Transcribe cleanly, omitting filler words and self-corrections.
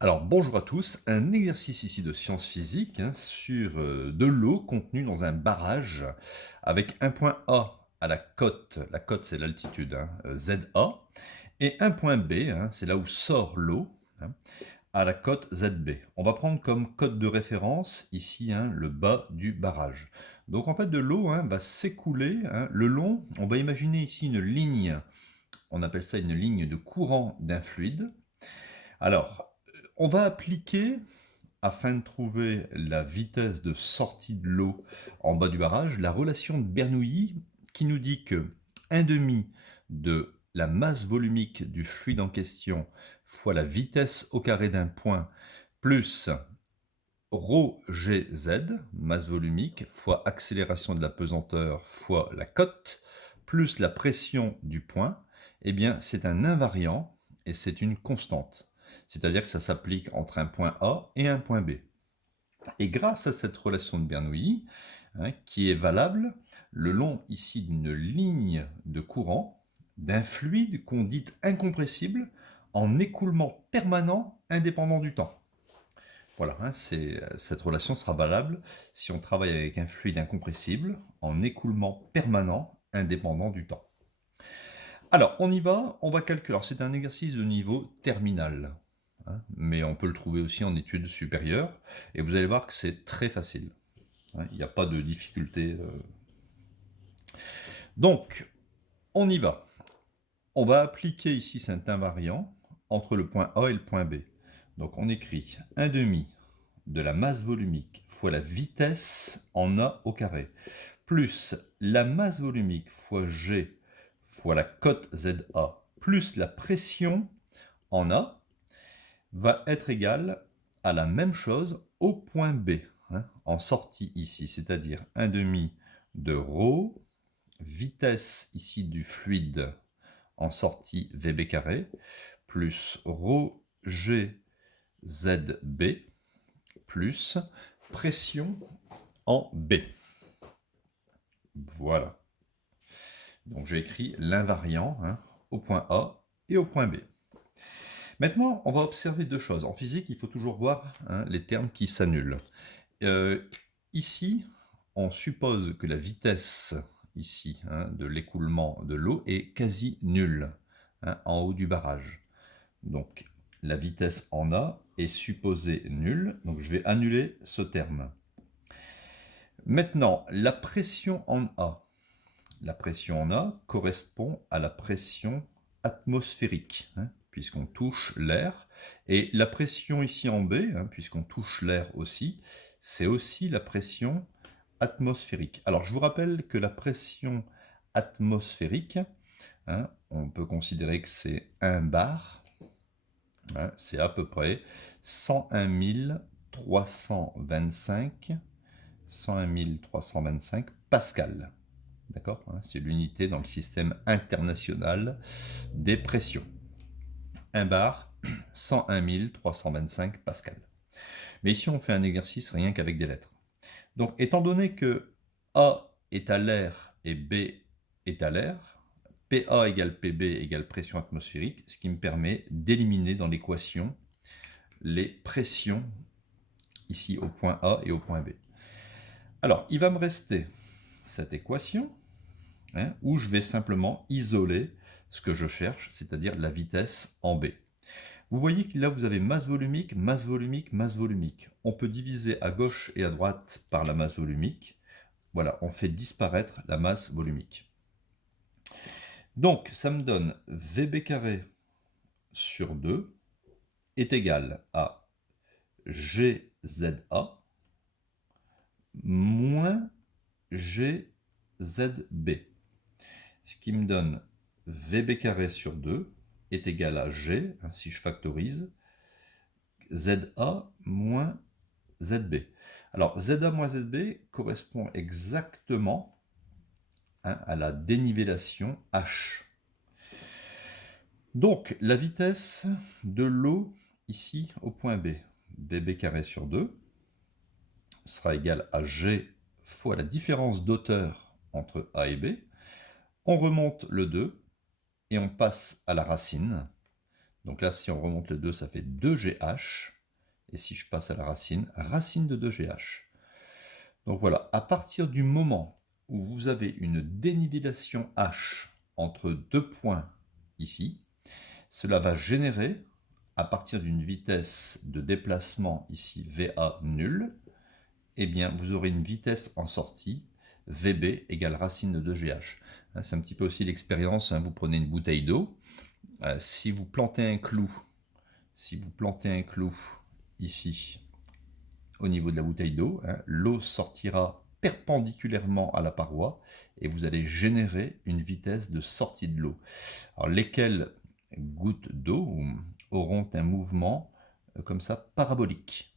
Alors bonjour à tous, un exercice ici de sciences physiques sur de l'eau contenue dans un barrage avec un point A à la cote c'est l'altitude, ZA, et un point B, c'est là où sort l'eau, à la cote ZB. On va prendre comme cote de référence ici le bas du barrage. Donc en fait de l'eau va s'écouler le long, on va imaginer ici une ligne, on appelle ça une ligne de courant d'un fluide. Alors, on va appliquer, afin de trouver la vitesse de sortie de l'eau en bas du barrage, la relation de Bernoulli qui nous dit que 1 demi de la masse volumique du fluide en question fois la vitesse au carré d'un point plus ρgz, masse volumique, fois accélération de la pesanteur fois la cote, plus la pression du point, eh bien c'est un invariant et c'est une constante. C'est-à-dire que ça s'applique entre un point A et un point B. Et grâce à cette relation de Bernoulli, qui est valable le long ici d'une ligne de courant, d'un fluide qu'on dit incompressible, en écoulement permanent indépendant du temps. Voilà, cette relation sera valable si on travaille avec un fluide incompressible en écoulement permanent indépendant du temps. Alors, on y va, on va calculer. Alors, c'est un exercice de niveau terminal, mais on peut le trouver aussi en études supérieures, et vous allez voir que c'est très facile. Il n'y a pas de difficulté. Donc, on y va. On va appliquer ici cet invariant entre le point A et le point B. Donc, on écrit 1 demi de la masse volumique fois la vitesse en A au carré, plus la masse volumique fois G fois la cote ZA, plus la pression en A, va être égal à la même chose au point B, en sortie ici, c'est-à-dire 1 demi de ρ, vitesse ici du fluide en sortie VB carré, plus ρg ZB, plus pression en B. Voilà. Donc j'ai écrit l'invariant au point A et au point B. Maintenant, on va observer deux choses. En physique, il faut toujours voir les termes qui s'annulent. Ici, on suppose que la vitesse ici de l'écoulement de l'eau est quasi nulle en haut du barrage. Donc la vitesse en A est supposée nulle, donc je vais annuler ce terme. Maintenant, la pression en A. La pression en A correspond à la pression atmosphérique, puisqu'on touche l'air. Et la pression ici en B, puisqu'on touche l'air aussi, c'est aussi la pression atmosphérique. Alors je vous rappelle que la pression atmosphérique, on peut considérer que c'est 1 bar, c'est à peu près 101 325 pascal. D'accord, c'est l'unité dans le système international des pressions. 1 bar, 101 325 pascal. Mais ici, on fait un exercice rien qu'avec des lettres. Donc, étant donné que A est à l'air et B est à l'air, PA égale PB égale pression atmosphérique, ce qui me permet d'éliminer dans l'équation les pressions ici au point A et au point B. Alors, il va me rester cette équation où je vais simplement isoler ce que je cherche, c'est-à-dire la vitesse en B. Vous voyez que là, vous avez masse volumique, masse volumique, masse volumique. On peut diviser à gauche et à droite par la masse volumique. Voilà, on fait disparaître la masse volumique. Donc, ça me donne VB carré sur 2 est égal à GZA moins GZB. Ce qui me donne VB carré sur 2 est égal à G, si je factorise, ZA moins ZB. Alors, ZA moins ZB correspond exactement à la dénivellation H. Donc, la vitesse de l'eau ici au point B, VB carré sur 2, sera égale à G fois la différence d'auteur entre A et B. On remonte le 2 et on passe à la racine. Donc là, si on remonte le 2, ça fait 2GH. Et si je passe à la racine, racine de 2GH. Donc voilà, à partir du moment où vous avez une dénivellation H entre deux points ici, cela va générer, à partir d'une vitesse de déplacement ici VA nulle, eh bien vous aurez une vitesse en sortie VB égale racine de 2GH. C'est un petit peu aussi l'expérience, vous prenez une bouteille d'eau, si vous plantez un clou ici au niveau de la bouteille d'eau, l'eau sortira perpendiculairement à la paroi et vous allez générer une vitesse de sortie de l'eau. Alors lesquelles gouttes d'eau auront un mouvement comme ça parabolique.